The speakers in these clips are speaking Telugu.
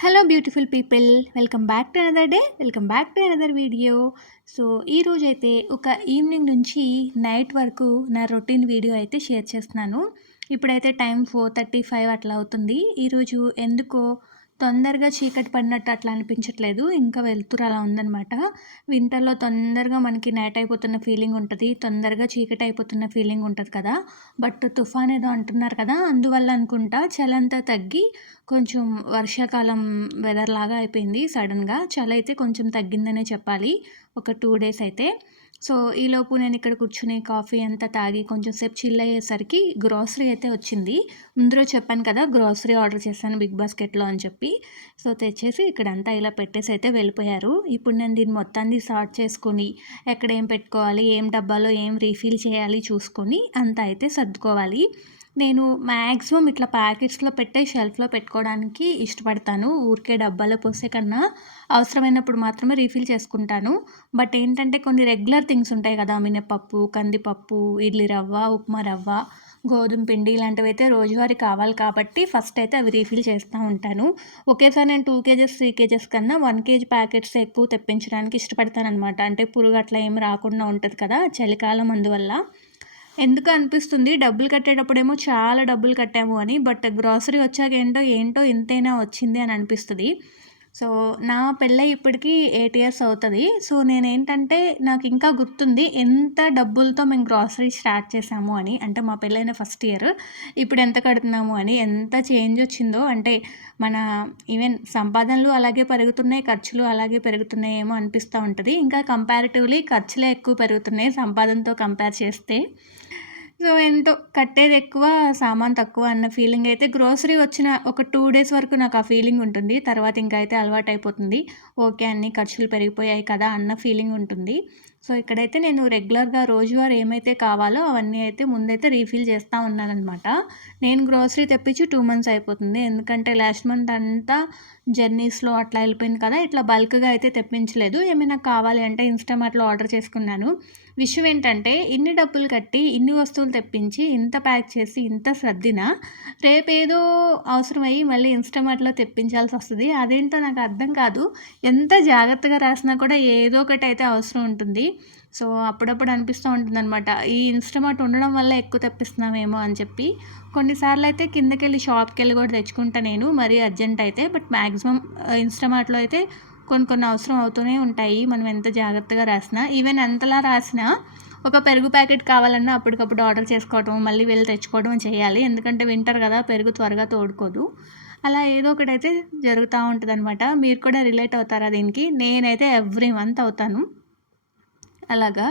Hello beautiful people welcome back to another day welcome back to another video so ఈరోజైతే ఒక ఈవినింగ్ నుంచి నైట్ వరకు నా రొటీన్ వీడియో అయితే షేర్ చేస్తున్నాను ఇప్పుడైతే టైం ఫోర్ థర్టీ ఫైవ్ అట్లా అవుతుంది ఈరోజు ఎందుకో తొందరగా చీకటి పడినట్టు అట్లా అనిపించట్లేదు ఇంకా వెళ్తురు అలా ఉందనమాట వింటర్లో తొందరగా మనకి నైట్ అయిపోతున్న ఫీలింగ్ ఉంటుంది తొందరగా చీకటి అయిపోతున్న ఫీలింగ్ ఉంటుంది కదా బట్ తుఫాన్ ఏదో అంటున్నారు కదా అందువల్ల అనుకుంటా చలంతా తగ్గి కొంచెం వర్షాకాలం వెదర్ లాగా అయిపోయింది సడన్గా చలి అయితే కొంచెం తగ్గిందనే చెప్పాలి ఒక టూ డేస్ అయితే సో ఈలోపు నేను ఇక్కడ కూర్చుని కాఫీ అంతా తాగి కొంచెం సేపు చిల్ అయ్యేసరికి గ్రాసరీ అయితే వచ్చింది ముందులో చెప్పాను కదా గ్రాసరీ ఆర్డర్ చేశాను బిగ్ బాస్కెట్లో అని చెప్పి సో తెచ్చేసి ఇక్కడంతా ఇలా పెట్టేసి అయితే వెళ్ళిపోయారు ఇప్పుడు నేను దీన్ని మొత్తాన్ని సార్ట్ చేసుకొని ఎక్కడ ఏం పెట్టుకోవాలి ఏం డబ్బాలో ఏం రీఫిల్ చేయాలి చూసుకొని అంతా అయితే సర్దుకోవాలి నేను మ్యాక్సిమం ఇట్లా ప్యాకెట్స్లో పెట్టే షెల్ఫ్లో పెట్టుకోవడానికి ఇష్టపడతాను ఊరికే డబ్బాలో పోసే కన్నా అవసరమైనప్పుడు మాత్రమే రీఫిల్ చేసుకుంటాను బట్ ఏంటంటే కొన్ని రెగ్యులర్ థింగ్స్ ఉంటాయి కదా మినపప్పు కందిపప్పు ఇడ్లీ రవ్వ ఉప్మా రవ్వ గోధుమ పిండి ఇలాంటివి అయితే రోజువారీ కావాలి కాబట్టి ఫస్ట్ అయితే అవి రీఫిల్ చేస్తూ ఉంటాను ఒకేసారి నేను టూ కేజెస్ త్రీ కేజెస్ కన్నా వన్ కేజీ ప్యాకెట్స్ ఎక్కువ తెప్పించడానికి ఇష్టపడతాను అనమాట అంటే పురుగు అట్లా ఏం రాకుండా ఉంటుంది కదా చలికాలం అందువల్ల ఎందుకు అనిపిస్తుంది డబ్బులు కట్టేటప్పుడేమో చాలా డబ్బులు కట్టాము అని బట్ గ్రాసరీ వచ్చాక ఏంటో ఏంటో ఇంతైనా వచ్చింది అని అనిపిస్తుంది సో నా పెళ్ళై ఇప్పటికీ ఎయిట్ ఇయర్స్ అవుతుంది సో నేనేంటంటే నాకు ఇంకా గుర్తుంది ఎంత డబ్బులతో మేము గ్రాసరీ స్టార్ట్ చేసాము అని అంటే మా పెళ్ళైన ఫస్ట్ ఇయర్ ఇప్పుడు ఎంత కడుతున్నాము అని ఎంత చేంజ్ వచ్చిందో అంటే మన ఈవెన్ సంపాదనలు అలాగే పెరుగుతున్నాయి ఖర్చులు అలాగే పెరుగుతున్నాయేమో అనిపిస్తూ ఉంటుంది ఇంకా కంపారిటివ్లీ ఖర్చులే ఎక్కువ పెరుగుతున్నాయి సంపాదనతో కంపేర్ చేస్తే సో ఏంటో కట్టేది ఎక్కువ సామాన్ తక్కువ అన్న ఫీలింగ్ అయితే గ్రోసరీ వచ్చిన ఒక టూ డేస్ వరకు నాకు ఆ ఫీలింగ్ ఉంటుంది తర్వాత ఇంకా అయితే అలవాటు అయిపోతుంది ఓకే అన్ని ఖర్చులు పెరిగిపోయాయి కదా అన్న ఫీలింగ్ ఉంటుంది సో ఇక్కడైతే నేను రెగ్యులర్గా రోజువారు ఏమైతే కావాలో అవన్నీ అయితే ముందైతే రీఫిల్ చేస్తూ ఉన్నానమాట నేను గ్రోసరీ తెప్పించి టూ మంత్స్ అయిపోతుంది ఎందుకంటే లాస్ట్ మంత్ అంతా జర్నీస్లో అట్లా వెళ్ళిపోయింది కదా ఇట్లా బల్క్గా అయితే తెప్పించలేదు ఏమైనా కావాలి అంటే ఇన్స్టామార్ట్లో ఆర్డర్ చేసుకున్నాను విషయం ఏంటంటే ఇన్ని డబ్బులు కట్టి ఇన్ని వస్తువులు తెప్పించి ఇంత ప్యాక్ చేసి ఇంత సర్దిన రేపేదో అవసరమయ్యి మళ్ళీ ఇన్స్టామార్ట్లో తెప్పించాల్సి వస్తుంది అదేంటో నాకు అర్థం కాదు ఎంత జాగ్రత్తగా రాసినా కూడా ఏదో ఒకటి అయితే అవసరం ఉంటుంది సో అప్పుడప్పుడు అనిపిస్తూ ఉంటుందన్నమాట ఈ ఇన్స్టామార్ట్ ఉండడం వల్ల ఎక్కువ తెప్పిస్తున్నామేమో అని చెప్పి కొన్నిసార్లు అయితే కిందకెళ్ళి షాప్కి వెళ్ళి కూడా తెచ్చుకుంటా నేను మరీ అర్జెంట్ అయితే బట్ మ్యాక్సిమం ఇన్స్టామార్ట్లో అయితే కొన్ని కొన్ని అవసరం అవుతూనే ఉంటాయి మనం ఎంత జాగ్రత్తగా రాసినా ఈవెన్ ఎంతలా రాసినా ఒక పెరుగు ప్యాకెట్ కావాలన్నా అప్పటికప్పుడు ఆర్డర్ చేసుకోవటం మళ్ళీ వెళ్ళి తెచ్చుకోవడం చేయాలి ఎందుకంటే వింటర్ కదా పెరుగు త్వరగా తోడుకోదు అలా ఏదో ఒకటైతే జరుగుతూ ఉంటుంది అనమాట మీరు కూడా రిలేట్ అవుతారా దీనికి నేనైతే ఎవ్రీ మంత్ అవుతాను అలాగా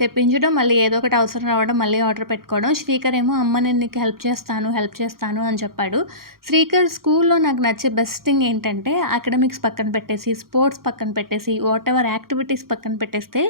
తెప్పించడం మళ్ళీ ఏదో ఒకటి అవసరం రావడం మళ్ళీ ఆర్డర్ పెట్టుకోవడం శ్రీకర్ ఏమో అమ్మ నేను నీకు హెల్ప్ చేస్తాను హెల్ప్ చేస్తాను అని చెప్పాడు శ్రీకర్ స్కూల్లో నాకు నచ్చే బెస్ట్ థింగ్ ఏంటంటే అకాడమిక్స్ పక్కన పెట్టేసి స్పోర్ట్స్ పక్కన పెట్టేసి వాట్ ఎవర్ యాక్టివిటీస్ పక్కన పెట్టేస్తే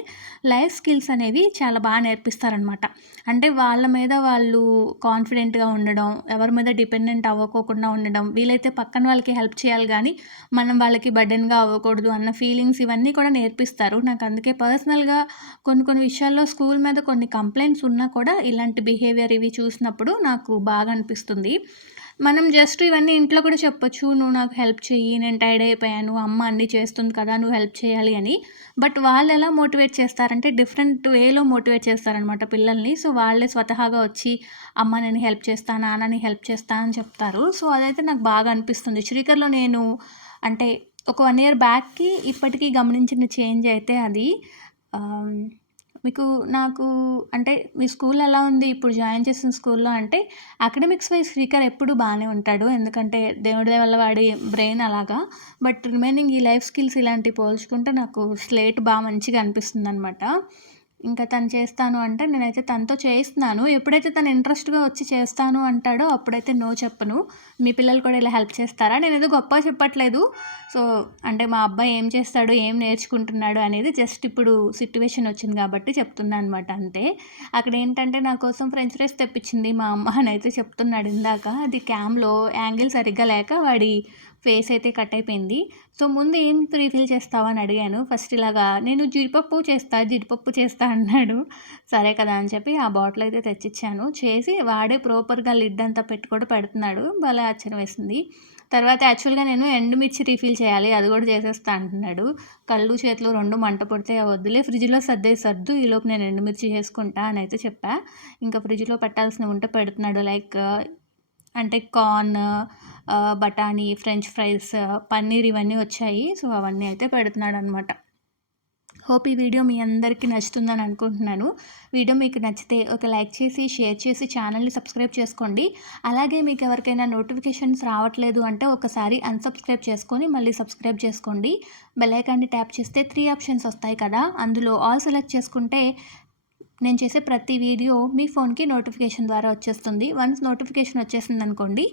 లైఫ్ స్కిల్స్ అనేవి చాలా బాగా నేర్పిస్తారనమాట అంటే వాళ్ళ మీద వాళ్ళు కాన్ఫిడెంట్గా ఉండడం ఎవరి మీద డిపెండెంట్ అవ్వకోకుండా ఉండడం వీలైతే పక్కన వాళ్ళకి హెల్ప్ చేయాలి కానీ మనం వాళ్ళకి బర్డెన్గా అవ్వకూడదు అన్న ఫీలింగ్స్ ఇవన్నీ కూడా నేర్పిస్తారు నాకు అందుకే పర్సనల్గా కొన్ని కొన్ని విషయాల్లో స్కూల్ మీద కొన్ని కంప్లైంట్స్ ఉన్నా కూడా ఇలాంటి బిహేవియర్ ఇవి చూసినప్పుడు నాకు బాగా అనిపిస్తుంది మనం జస్ట్ ఇవన్నీ ఇంట్లో కూడా చెప్పొచ్చు నువ్వు నాకు హెల్ప్ చెయ్యి నేను టైర్డ్ అయిపోయాను అమ్మ అన్నీ చేస్తుంది కదా నువ్వు హెల్ప్ చేయాలి అని బట్ వాళ్ళు ఎలా మోటివేట్ చేస్తారంటే డిఫరెంట్ వేలో మోటివేట్ చేస్తారనమాట పిల్లల్ని సో వాళ్ళే స్వతహాగా వచ్చి అమ్మ నేను హెల్ప్ చేస్తాను నాన్నని హెల్ప్ చేస్తా అని చెప్తారు సో అదైతే నాకు బాగా అనిపిస్తుంది శ్రీకర్లో నేను అంటే ఒక వన్ ఇయర్ బ్యాక్కి ఇప్పటికీ గమనించిన చేంజ్ అయితే అది మీకు నాకు అంటే మీ స్కూల్ ఎలా ఉంది ఇప్పుడు జాయిన్ చేసిన స్కూల్లో అంటే అకాడమిక్స్ వైజ్ శ్రీకర్ ఎప్పుడు బాగానే ఉంటాడు ఎందుకంటే దేవుడి వల్ల వాడి బ్రెయిన్ అలాగా బట్ రిమైనింగ్ ఈ లైఫ్ స్కిల్స్ ఇలాంటివి పోల్చుకుంటే నాకు స్లేట్ బాగా మంచిగా అనిపిస్తుంది అనమాట ఇంకా తను చేస్తాను అంటే నేనైతే తనతో చేయిస్తున్నాను ఎప్పుడైతే తను ఇంట్రెస్ట్గా వచ్చి చేస్తాను అంటాడో అప్పుడైతే నో చెప్పను మీ పిల్లలు కూడా ఇలా హెల్ప్ చేస్తారా నేనేదో గొప్ప చెప్పట్లేదు సో అంటే మా అబ్బాయి ఏం చేస్తాడు ఏం నేర్చుకుంటున్నాడు అనేది జస్ట్ ఇప్పుడు సిట్యువేషన్ వచ్చింది కాబట్టి చెప్తున్నా అనమాట అంతే అక్కడ ఏంటంటే నా కోసం ఫ్రెంచ్ ఫ్రైస్ తెప్పించింది మా అమ్మ అని అయితే చెప్తున్నాడు ఇందాక అది క్యామ్లో యాంగిల్ సరిగ్గా లేక వాడి ఫేస్ అయితే కట్ అయిపోయింది సో ముందు ఏం ప్రీఫిల్ చేస్తావు అని అడిగాను ఫస్ట్ ఇలాగా నేను జీడిపప్పు చేస్తా జీడిపప్పు చేస్తా అన్నాడు సరే కదా అని చెప్పి ఆ బాటిల్ అయితే తెచ్చిచ్చాను చేసి వాడే ప్రాపర్గా లిడ్ అంతా పెట్టుకోవడం కూడా పెడుతున్నాడు భలే ఆశ్చర్యం వేసింది తర్వాత యాక్చువల్గా నేను ఎండుమిర్చి రీఫిల్ చేయాలి అది కూడా చేసేస్తా అంటున్నాడు కళ్ళు చేతులు రెండు మంట పడితే వద్దులే ఫ్రిడ్జ్లో సర్దే సర్దు ఈలోపు నేను ఎండుమిర్చి చేసుకుంటా అని అయితే చెప్పా ఇంకా ఫ్రిడ్జ్లో పెట్టాల్సిన ఉంటే పెడుతున్నాడు లైక్ అంటే కార్న్ బఠానీ ఫ్రెంచ్ ఫ్రైస్ పన్నీర్ ఇవన్నీ వచ్చాయి సో అవన్నీ అయితే పెడుతున్నాడు అనమాట హోప్ ఈ వీడియో మీ అందరికీ నచ్చుతుందని అనుకుంటున్నాను వీడియో మీకు నచ్చితే ఒక లైక్ చేసి షేర్ చేసి ఛానల్ని సబ్స్క్రైబ్ చేసుకోండి అలాగే మీకు ఎవరికైనా నోటిఫికేషన్స్ రావట్లేదు అంటే ఒకసారి అన్సబ్స్క్రైబ్ చేసుకొని మళ్ళీ సబ్స్క్రైబ్ చేసుకోండి బెల్లైకాన్ని ట్యాప్ చేస్తే త్రీ ఆప్షన్స్ వస్తాయి కదా అందులో ఆల్ సెలెక్ట్ చేసుకుంటే నేను చేసే ప్రతి వీడియో మీ ఫోన్కి నోటిఫికేషన్ ద్వారా వచ్చేస్తుంది వన్స్ నోటిఫికేషన్ వచ్చేసింది అనుకోండి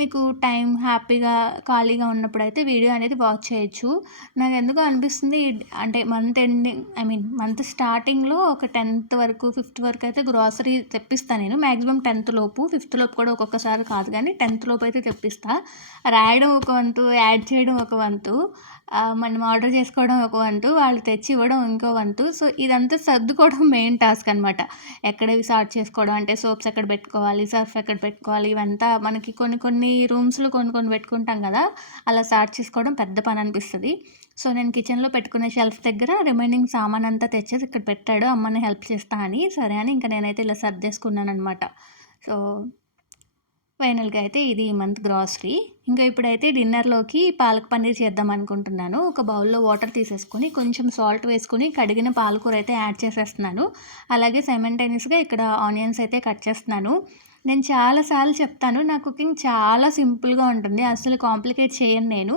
మీకు టైం హ్యాపీగా ఖాళీగా ఉన్నప్పుడు అయితే వీడియో అనేది వాచ్ చేయొచ్చు నాకు ఎందుకు అనిపిస్తుంది అంటే month ending I mean month స్టార్టింగ్లో ఒక టెన్త్ వరకు ఫిఫ్త్ వరకు అయితే గ్రాసరీ తెప్పిస్తాను నేను మ్యాక్సిమం టెన్త్ లోపు ఫిఫ్త్ లోపు కూడా ఒక్కొక్కసారి కాదు కానీ టెన్త్ లోపు అయితే తెప్పిస్తా రాయడం ఒక వంతు యాడ్ చేయడం ఒక వంతు మనం ఆర్డర్ చేసుకోవడం ఒక వంతు వాళ్ళు తెచ్చి ఇవ్వడం ఇంకో వంతు సో ఇదంతా సర్దుకోవడం మెయిన్ టాస్క్ అనమాట ఎక్కడ సార్ట్ చేసుకోవడం అంటే సోప్స్ ఎక్కడ పెట్టుకోవాలి సర్ఫ్ ఎక్కడ పెట్టుకోవాలి ఇవంతా మనకి కొన్ని కొన్ని కొన్ని రూమ్స్లో కొన్ని కొన్ని పెట్టుకుంటాం కదా అలా స్టార్ట్ చేసుకోవడం పెద్ద పని అనిపిస్తుంది సో నేను కిచెన్లో పెట్టుకునే షెల్ఫ్ దగ్గర రిమైనింగ్ సామాన్ అంతా తెచ్చేసి ఇక్కడ పెట్టాడు అమ్మని హెల్ప్ చేస్తా అని సరే అని ఇంకా నేనైతే ఇలా సర్దేసుకున్నాను అనమాట సో ఫైనల్గా అయితే ఇది ఈ మంత్ గ్రాసరీ ఇంకా ఇప్పుడైతే డిన్నర్లోకి పాలక్ పన్నీర్ చేద్దాం అనుకుంటున్నాను ఒక బౌల్లో వాటర్ తీసేసుకొని కొంచెం సాల్ట్ వేసుకొని కడిగిన పాలకూర అయితే యాడ్ చేసేస్తున్నాను అలాగే సైమంటైనియస్గా ఇక్కడ ఆనియన్స్ అయితే కట్ చేస్తున్నాను నేను చాలాసార్లు చెప్తాను నా కుకింగ్ చాలా సింపుల్గా ఉంటుంది అసలు కాంప్లికేట్ చేయను నేను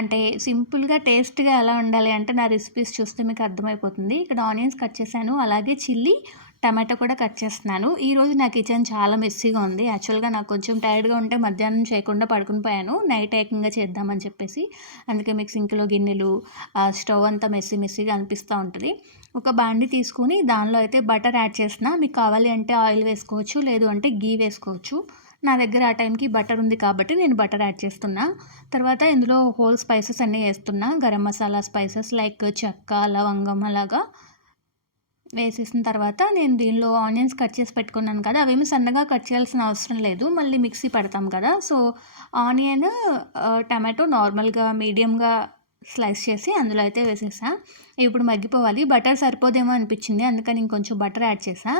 అంటే సింపుల్గా టేస్ట్గా ఎలా ఉండాలి అంటే నా రెసిపీస్ చూస్తే మీకు అర్థమైపోతుంది ఇక్కడ ఆనియన్స్ కట్ చేశాను అలాగే చిల్లీ టమాటో కూడా కట్ చేస్తున్నాను ఈరోజు నా కిచెన్ చాలా మెస్సీగా ఉంది యాక్చువల్గా నాకు కొంచెం టైర్డ్గా ఉంటే మధ్యాహ్నం చేయకుండా పడుకుని పోయాను నైట్ ఏకంగా చేద్దామని చెప్పేసి అందుకే మీకు సింక్లో గిన్నెలు స్టవ్ అంతా మెస్సీ మెస్సీగా అనిపిస్తూ ఉంటుంది ఒక బాండి తీసుకుని దానిలో అయితే బటర్ యాడ్ చేసిన మీకు కావాలి అంటే ఆయిల్ వేసుకోవచ్చు లేదు అంటే గీ వేసుకోవచ్చు నా దగ్గర ఆ టైంకి బటర్ ఉంది కాబట్టి నేను బటర్ యాడ్ చేస్తున్నా తర్వాత ఇందులో హోల్ స్పైసెస్ అన్నీ వేస్తున్నా గరం మసాలా స్పైసెస్ లైక్ చెక్క లవంగం అలాగా వేసేసిన తర్వాత నేను దీనిలో ఆనియన్స్ కట్ చేసి పెట్టుకున్నాను కదా అవేమి సన్నగా కట్ చేయాల్సిన అవసరం లేదు మళ్ళీ మిక్సీ పెడతాం కదా సో ఆనియన్ టమాటో నార్మల్గా మీడియంగా స్లైస్ చేసి అందులో అయితే వేసేసా ఇప్పుడు మగ్గిపోవాలి బటర్ సరిపోదేమో అనిపించింది అందుకని ఇంకొంచెం బటర్ యాడ్ చేసా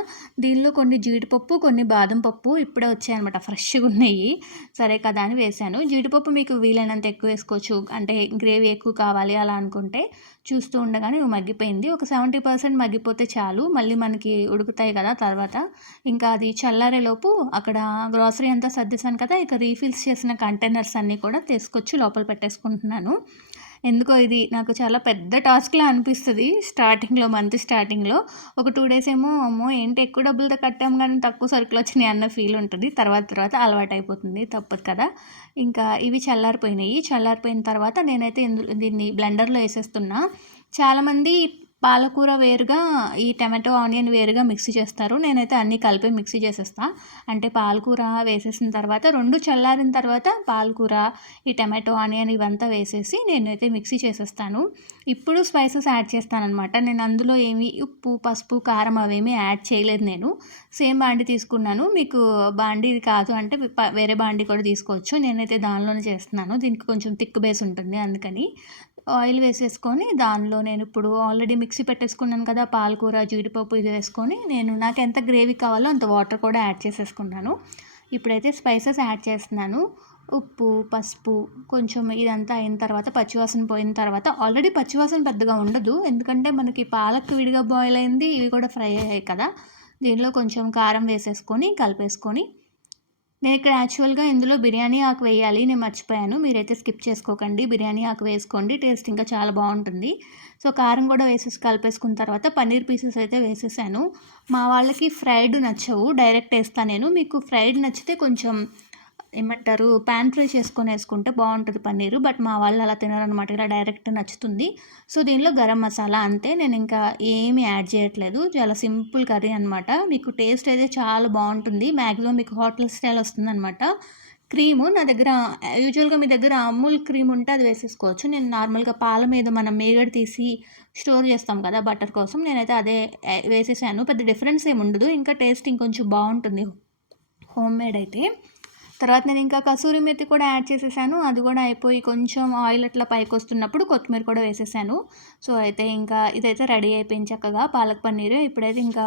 దీనిలో కొన్ని జీడిపప్పు కొన్ని బాదం పప్పు ఇప్పుడే అనమాట ఫ్రెష్గా ఉన్నాయి సరే కదా అని వేసాను జీడిపప్పు మీకు వీలైనంత ఎక్కువ వేసుకోవచ్చు అంటే గ్రేవీ ఎక్కువ కావాలి అలా అనుకుంటే చూస్తూ ఉండగానే మగ్గిపోయింది ఒక సెవెంటీ పర్సెంట్ మగ్గిపోతే చాలు మళ్ళీ మనకి ఉడుకుతాయి కదా తర్వాత ఇంకా అది చల్లారేలోపు అక్కడ గ్రాసరీ అంతా సర్దేశాను కదా ఇక రీఫిల్స్ చేసిన కంటైనర్స్ అన్నీ కూడా తీసుకొచ్చి లోపల పెట్టేసుకుంటున్నాను ఎందుకో ఇది నాకు చాలా పెద్ద టాస్క్లా అనిపిస్తుంది స్టార్టింగ్లో మంత్ స్టార్టింగ్లో ఒక టూ డేస్ ఏమో అమ్మో ఏంటి ఎక్కువ డబ్బులతో కట్టాము కానీ తక్కువ సరుకులు వచ్చినాయి అన్న ఫీల్ ఉంటుంది తర్వాత తర్వాత అలవాటు అయిపోతుంది తప్పదు కదా ఇంకా ఇవి చల్లారిపోయినాయి చల్లారిపోయిన తర్వాత నేనైతే దీన్ని బ్లెండర్లో వేసేస్తున్నా చాలామంది పాలకూర వేరుగా ఈ టమాటో ఆనియన్ వేరుగా మిక్సీ చేస్తారు నేనైతే అన్నీ కలిపి మిక్సీ చేసేస్తాను అంటే పాలకూర వేసేసిన తర్వాత రెండు చల్లారిన తర్వాత పాలకూర ఈ టమాటో ఆనియన్ ఇవంతా వేసేసి నేనైతే మిక్సీ చేసేస్తాను ఇప్పుడు స్పైసెస్ యాడ్ చేస్తానమాట నేను అందులో ఏమి ఉప్పు పసుపు కారం అవేమీ యాడ్ చేయలేదు నేను సేమ్ బాండి తీసుకున్నాను మీకు బాండి కాదు అంటే వేరే బాండి కూడా తీసుకోవచ్చు నేనైతే దానిలోనే చేస్తున్నాను దీనికి కొంచెం థిక్ బేస్ ఉంటుంది అందుకని ఆయిల్ వేసేసుకొని దానిలో నేను ఇప్పుడు ఆల్రెడీ మిక్సీ పెట్టేసుకున్నాను కదా పాలకూర జీడిపప్పు ఇది వేసుకొని నేను నాకు ఎంత గ్రేవీ కావాలో అంత వాటర్ కూడా యాడ్ చేసేసుకున్నాను ఇప్పుడైతే స్పైసెస్ యాడ్ చేస్తున్నాను ఉప్పు పసుపు కొంచెం ఇదంతా అయిన తర్వాత పచ్చివాసన పోయిన తర్వాత ఆల్రెడీ పచ్చివాసన పెద్దగా ఉండదు ఎందుకంటే మనకి పాలక్ విడిగా బాయిల్ అయింది ఇవి కూడా ఫ్రై అయ్యాయి కదా దీనిలో కొంచెం కారం వేసేసుకొని కలిపేసుకొని నేను ఇక్కడ యాక్చువల్గా ఇందులో బిర్యానీ ఆకు వేయాలి నేను మర్చిపోయాను మీరైతే స్కిప్ చేసుకోకండి బిర్యానీ ఆకు వేసుకోండి టేస్ట్ ఇంకా చాలా బాగుంటుంది సో కారం కూడా వేసేసి కలిపేసుకున్న తర్వాత పన్నీర్ పీసెస్ అయితే వేసేసాను మా వాళ్ళకి ఫ్రైడ్ నచ్చవు డైరెక్ట్ వేస్తాను నేను మీకు ఫ్రైడ్ నచ్చితే కొంచెం ఏమంటారు ప్యాన్ ఫ్రై చేసుకొని వేసుకుంటే బాగుంటుంది పన్నీరు బట్ మా వాళ్ళు అలా తినారనమాట ఇలా డైరెక్ట్ నచ్చుతుంది సో దీనిలో గరం మసాలా అంతే నేను ఇంకా ఏమీ యాడ్ చేయట్లేదు చాలా సింపుల్ కర్రీ అనమాట మీకు టేస్ట్ అయితే చాలా బాగుంటుంది మ్యాక్సిమం మీకు హోటల్ స్టైల్ వస్తుందన్నమాట క్రీము నా దగ్గర యూజువల్గా మీ దగ్గర అమూల్ క్రీమ్ ఉంటే అది వేసేసుకోవచ్చు నేను నార్మల్గా పాల మీద మనం మేగడి తీసి స్టోర్ చేస్తాం కదా బటర్ కోసం నేనైతే అదే వేసేసాను పెద్ద డిఫరెన్స్ ఏమి ఉండదు ఇంకా టేస్ట్ ఇంకొంచెం బాగుంటుంది హోమ్ మేడ్ అయితే తర్వాత నేను ఇంకా కసూరి మెత్తి కూడా యాడ్ చేసేసాను అది కూడా అయిపోయి కొంచెం ఆయిల్ అట్లా పైకి వస్తున్నప్పుడు కొత్తిమీర కూడా వేసేసాను సో అయితే ఇంకా ఇదైతే రెడీ అయిపోయింది చక్కగా పాలక్ పన్నీర్ ఇప్పుడైతే ఇంకా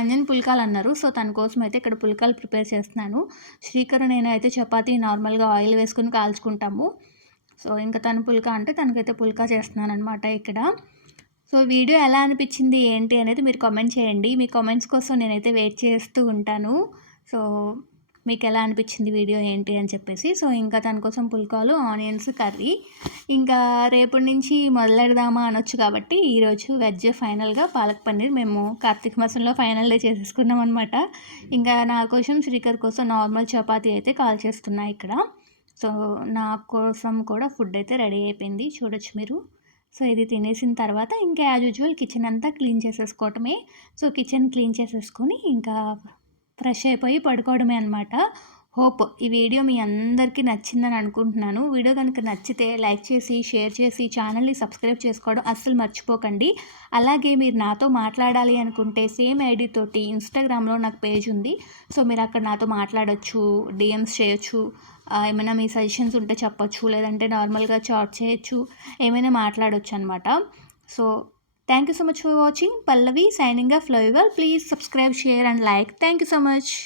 అంజన్ పుల్కాలు అన్నారు సో తన కోసం అయితే ఇక్కడ పుల్కాలు ప్రిపేర్ చేస్తున్నాను శ్రీకర్ నేనైతే చపాతి నార్మల్గా ఆయిల్ వేసుకుని కాల్చుకుంటాము సో ఇంకా తను పుల్కా అంటే తనకైతే పుల్కా చేస్తున్నాను అనమాట ఇక్కడ సో వీడియో ఎలా అనిపించింది ఏంటి అనేది మీరు కామెంట్ చేయండి మీ కామెంట్స్ కోసం నేనైతే వెయిట్ చేస్తూ ఉంటాను సో మీకు ఎలా అనిపించింది వీడియో ఏంటి అని చెప్పేసి సో ఇంకా తన కోసం పుల్కాలు ఆనియన్స్ కర్రీ ఇంకా రేపటి నుంచి మొదలెడదామా అనొచ్చు కాబట్టి ఈరోజు వెజ్ ఫైనల్గా పాలక్ పన్నీర్ మేము కార్తీక మాసంలో ఫైనల్ డే చేసేసుకున్నాం అనమాట ఇంకా నా కోసం శ్రీకర్ కోసం నార్మల్ చపాతి అయితే కాల్ చేస్తున్నా ఇక్కడ సో నా కోసం కూడా ఫుడ్ అయితే రెడీ అయిపోయింది చూడొచ్చు మీరు సో ఇది తినేసిన తర్వాత ఇంకా యాజ్ యూజువల్ కిచెన్ అంతా క్లీన్ చేసేసుకోవటమే సో కిచెన్ క్లీన్ చేసేసుకొని ఇంకా ఫ్రెష్ అయిపోయి పడుకోవడమే అనమాట హోప్ ఈ వీడియో మీ అందరికీ నచ్చిందని అనుకుంటున్నాను వీడియో కనుక నచ్చితే లైక్ చేసి షేర్ చేసి ఛానల్ని సబ్స్క్రైబ్ చేసుకోవడం అస్సలు మర్చిపోకండి అలాగే మీరు నాతో మాట్లాడాలి అనుకుంటే సేమ్ ఐడి తోటి ఇన్స్టాగ్రామ్లో నాకు పేజ్ ఉంది సో మీరు అక్కడ నాతో మాట్లాడచ్చు డిఎమ్స్ చేయొచ్చు ఏమైనా మీ సజెషన్స్ ఉంటే చెప్పచ్చు లేదంటే నార్మల్గా చాట్ చేయొచ్చు ఏమైనా మాట్లాడచ్చు అనమాట so Thank you so much for watching. Pallavi signing off. Love you all. Please subscribe, share and like. Thank you so much.